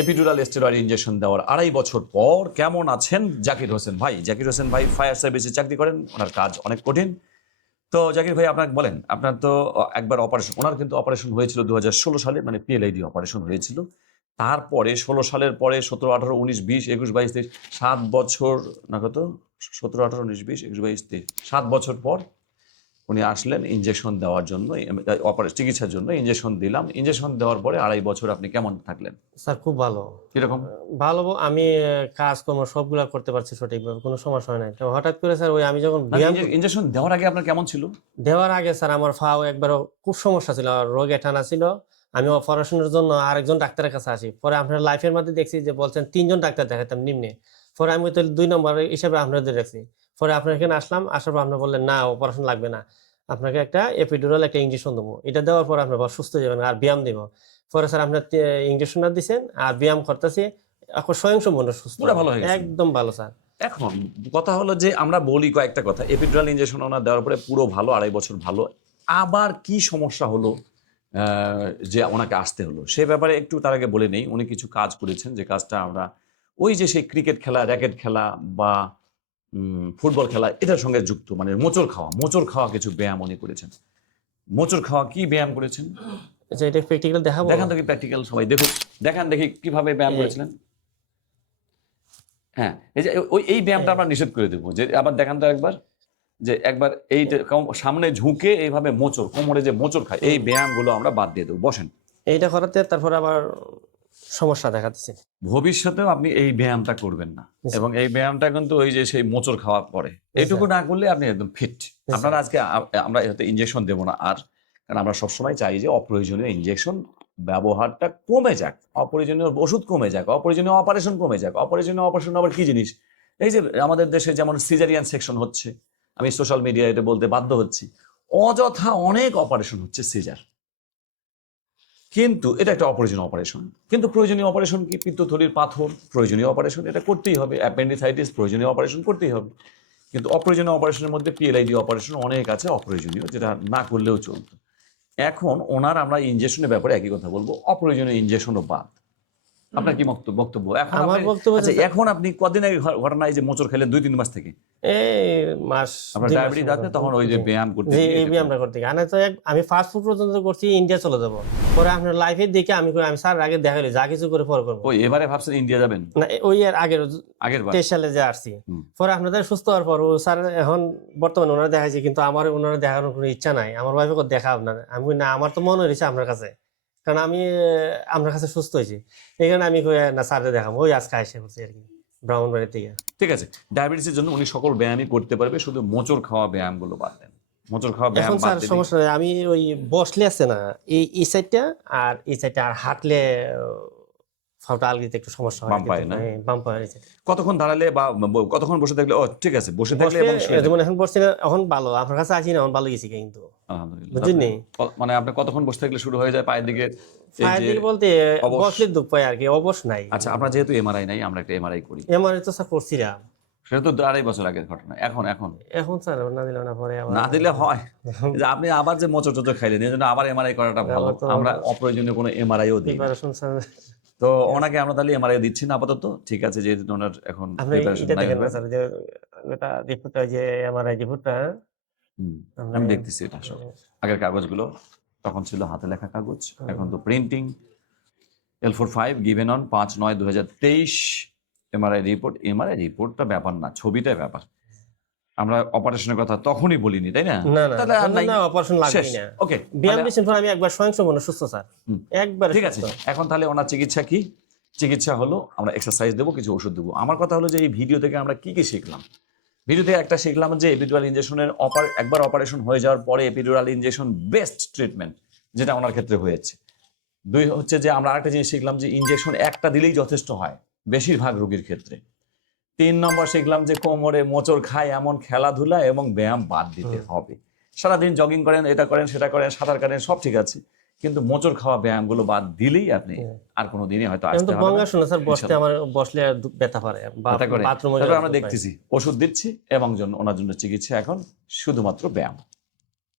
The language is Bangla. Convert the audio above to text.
এপিডুরাল স্টেরয়েড ইনজেকশন দেওয়ার 2.5 বছর পর কেমন আছেন জাকির হোসেন ভাই? জাকির হোসেন ভাই ফায়ার সার্ভিসে চাকরি করেন, ওনার কাজ অনেক কঠিন। তো জাকির ভাই আপনাকে বলেন, আপনার তো একবার অপারেশন, ওনার কিন্তু অপারেশন হয়েছিল 2016 সালে, মানে পিএলআইডি অপারেশন হয়েছিল। তারপরে 16 সালের পরে 17, 18, 19, 20, 21, 22, 23 7 বছর না, কত 17, 18, 19, 20, 21, 22, 23 7 বছর পর উনি আসলেন ইনজেকশন দেওয়ার জন্য, চিকিৎসার জন্য ইনজেকশন দিলাম। ইনজেকশন দেওয়ার পরে 2.5 বছর আপনি কেমন থাকলেন? স্যার খুব ভালো। কিরকম? ভালো আমি কাজকর্ম সবগুলা করতে পারছি সঠিকভাবে, কোনো সমস্যা হয় না। তো হঠাৎ করে স্যার ওই আমি যখন ইনজেকশন দেওয়ার আগে আপনার কেমন ছিল? দেওয়ার আগে স্যার আমার ফাও একবারও খুব সমস্যা ছিল, রোগে টানা ছিল। আমি অপারেশনের জন্য আরেকজন ডাক্তারের কাছে আসি। পরে আপনার লাইফের মধ্যে দেখছি যে বলছেন 3 জন ডাক্তার দেখাতাম নিম্নে। পরে আমি তো 2 নম্বর হিসেবে আপনাদের রাখছি। পরে আপনার এখানে আসলাম, আসার পর আপনি বললেন না অপারেশন লাগবে না, আপনাকে একটা এপিডুরাল একটা ইনজেকশন দেবো। এটা দেওয়ার পর আপনার সুস্থ হয়ে যাবেন আর ব্যায়াম দিব। পরে স্যার আপনার ইনজেকশনটা দিচ্ছেন আর ব্যায়াম করতেছি, এখন স্বয়ংসম্পূর্ণ সুস্থ, পুরো ভালো হয়ে গেছে একদম ভালো স্যার। এখন কথা হলো যে আমরা বলি কয়েকটা কথা, এপিডুরাল ইনজেকশন ওনার দেওয়ার পরে পুরো ভালো, 2.5 বছর ভালো। আবার কি সমস্যা হলো যে ওনাকে আসতে হলো, সে ব্যাপারে একটু তার আগে বলে নেই। উনি কিছু কাজ করেছেন, যে কাজটা আমরা ওই যে সেই ক্রিকেট খেলা, র্যাকেট খেলা বা ফুটবল খেলা এটার সঙ্গে যুক্ত, মানে মোচড় খাওয়া কিছু ব্যায়াম উনি করেছেন। মোচড় খাওয়া কি ব্যায়াম করেছেন? আচ্ছা, এটা প্র্যাকটিক্যাল দেখাবো? দেখান দেখি প্র্যাকটিক্যাল, সবাই দেখুন, দেখান দেখি কিভাবে ব্যায়াম করেছিলেন। হ্যাঁ, এই যে এই ব্যায়ামটা আমরা নিষেধ করে দেবো, যে আবার দেখান তো একবার, যে একবার এই সামনে ঝুঁকে এইভাবে কোমরে যে মোচড় খায়, এই ব্যায়ামগুলো আমরা বাদ দিয়ে দেবো। বসেন। এইটা করাতে তারপর আবার সমস্যা দেখা দিচ্ছে। ভবিষ্যতেও আপনি এই ব্যায়ামটা করবেন না, এবং এই ব্যায়ামটা কিন্তু ওই যে সেই মোচড় খাওয়ার পরে এইটুকু না করলে আপনি একদম ফিট। আপনারা আজকে আমরা হয়তো ইনজেকশন দেবো না আর, কারণ আমরা সবসময় চাই যে অপ্রয়োজনীয় ইনজেকশন ব্যবহারটা কমে যাক, অপ্রয়োজনীয় ওষুধ কমে যাক, অপ্রয়োজনীয় অপারেশন কমে যাক। অপ্রয়োজনীয় অপারেশন আবার কি জিনিস? এই যে আমাদের দেশে যেমন সিজারিয়ান সেকশন হচ্ছে, আমি সোশ্যাল মিডিয়ায় এটা বলতে বাধ্য হচ্ছি, অযথা অনেক অপারেশন হচ্ছে সিজার, কিন্তু এটা একটা অপ্রয়োজনীয় অপারেশন। কিন্তু প্রয়োজনীয় অপারেশন কি? পিত্তথলির পাথর প্রয়োজনীয় অপারেশন, এটা করতেই হবে। অ্যাপেন্ডিসাইটিস প্রয়োজনীয় অপারেশন করতেই হবে। কিন্তু অপ্রয়োজনীয় অপারেশনের মধ্যে পিএলআইডি অপারেশন অনেক আছে অপ্রয়োজনীয়, যেটা না করলেও চলতো। এখন ওনার আমরা ইনজেকশনের ব্যাপারে একই কথা বলবো, অপ্রয়োজনীয় ইনজেকশনও বাদ। আপনার কি বক্তব্য? এখন আমার বক্তব্য এখন আপনি কদিন আগে ঘটনা, এই যে মোচড় খেলেন 2-3 মাস থেকে, এই মাস আপনার ডায়াবেটিস আছে, তখন ওই যে ব্যায়াম করতে এই ব্যায়ামটা করতে আনে তো আমি ফাস্ট ফুড পর্যন্ত করছি, ইন্ডিয়া চলে যাবো। পরে আপনার লাইফে দেখে আমি স্যার আগে দেখাইলি যা কিছু করে পরে করবো। ওই এবারে ভাবছেন ইন্ডিয়া যাবেন? না, ওই এর আগের 23 সালে যে আসছি, পরে আপনাদের সুস্থ হওয়ার পর স্যার এখন বর্তমানে ওনারা দেখাইছে, কিন্তু আমার ওনারা দেখানোর কোনো ইচ্ছা নাই। আমার ওয়াইফে দেখা আপনার, আমি না আমার তো মনে হয়েছে আপনার কাছে, কারণ আমি আপনার কাছে সুস্থ হয়েছি, এই কারণে আমি না স্যারকে দেখাবো। ওই আজকে আসে করছি আর কি, ব্রাহ্মণবাড়ির থেকে। ঠিক আছে, ডায়াবেটিসের জন্য উনি সকল ব্যায়ামই করতে পারবে, শুধু মোচড় খাওয়া ব্যায়ামগুলো বাদ দেন। মোচড় খাওয়া ব্যায়াম এখন বাদ স্যার দিলে সমস্যা নাই, আমি ওই বসলে আছে না এই সাইডটা আর এই সাইডটা, আর হাঁটলে ফাউটা আলগিতে একটু সমস্যা হয়, বাম পায়ে না? বাম পায়ে। কতক্ষণ দাঁড়ালে বা কতক্ষণ বসে থাকলে? ও ঠিক আছে, বসে থাকলে এবং শুয়ে যেমন এখন বসছি না, এখন ভালো, আপনার কাছে আসি না, এখন ভালো গেছি কিন্তু, বুঝলেন? মানে আপনি কতক্ষণ বসে থাকলে শুরু হয়ে যায় পায়ের দিকে? পায়ের দিকে বলতে বসলে দুঃখ পায় আর কি, অবশ নাই। আচ্ছা, আপনার যেহেতু এমআরআই নাই, আমরা একটা এমআরআই করি। এমআরআই তো স্যার করছিলাম, সেটা তো 2.5 বছর আগের ঘটনা। এখন স্যার না দিলে না, পরে না দিলে হয় যে আপনি আবার যে মোচড় খাইলেন, এই জন্য আবার এমআরআই করাটা ভালো। আমরা অপ্রয়োজনীয় কোনো এমআরআইও দিই না। তো ওনাকে আমরা তাহলে এমআরআই দিচ্ছি না আপাতত, ঠিক আছে, যেহেতু ওনার এখন প্রিপারেশন নাই। এটা রিপোর্টটা যে এমআরআই রিপোর্টটা আমি দেখতেছি, এটা সব আগের কাগজগুলো তখন ছিল হাতে লেখা কাগজ, এখন তো printing. L45 given on 5/9/2023 MRI রিপোর্টটা ব্যাপার না, ছবিটাই ব্যাপার। আমরা অপারেশনের কথা তখনই বলিনি, তাই না? না, অপারেশন লাগবে না। ওকে, ব্যায়াম দিয়েছেন আমি একবার স্বয়ংসম্পূর্ণ সুস্থ স্যার, একবার। ঠিক আছে, এখন তাহলে ওনার চিকিৎসা কি? চিকিৎসা হলো আমরা এক্সারসাইজ দেবো, কিছু ওষুধ দেবো। আমার কথা হলো যে এই ভিডিও থেকে আমরা কি কি শিখলাম? ভিডিও থেকে একটা শিখলাম যে এপিডুরাল ইনজেকশনের একবার অপারেশন হয়ে যাওয়ার পরে এপিডুরাল ইনজেকশন বেস্ট ট্রিটমেন্ট, যেটা ওনার ক্ষেত্রে হয়েছে। 2 হচ্ছে যে আমরা আরেকটা জিনিস শিখলাম যে ইনজেকশন একটা দিলেই যথেষ্ট হয় বেশিরভাগ রোগীর ক্ষেত্রে। 3 নম্বর শিখলাম যে কোমরে মোচড় খায় এমন খেলাধুলা এবং ব্যায়াম বাদ দিতে হবে। সারাদিন জগিং করেন, এটা করেন, সেটা করেন, সাঁতার কাটেন, সব ঠিক আছে, কিন্তু মোচড় খাওয়া ব্যায়ামগুলো বাদ দিলেই আপনি আর কোনো দিনই হয়তো আসতে হবে না। স্যার বসতে আমার বসলে ব্যথা পারে, বাথরুমে আমরা দেখতেছি, ওষুধ দিচ্ছি এবং ওনার জন্য চিকিৎসা এখন শুধুমাত্র ব্যায়াম।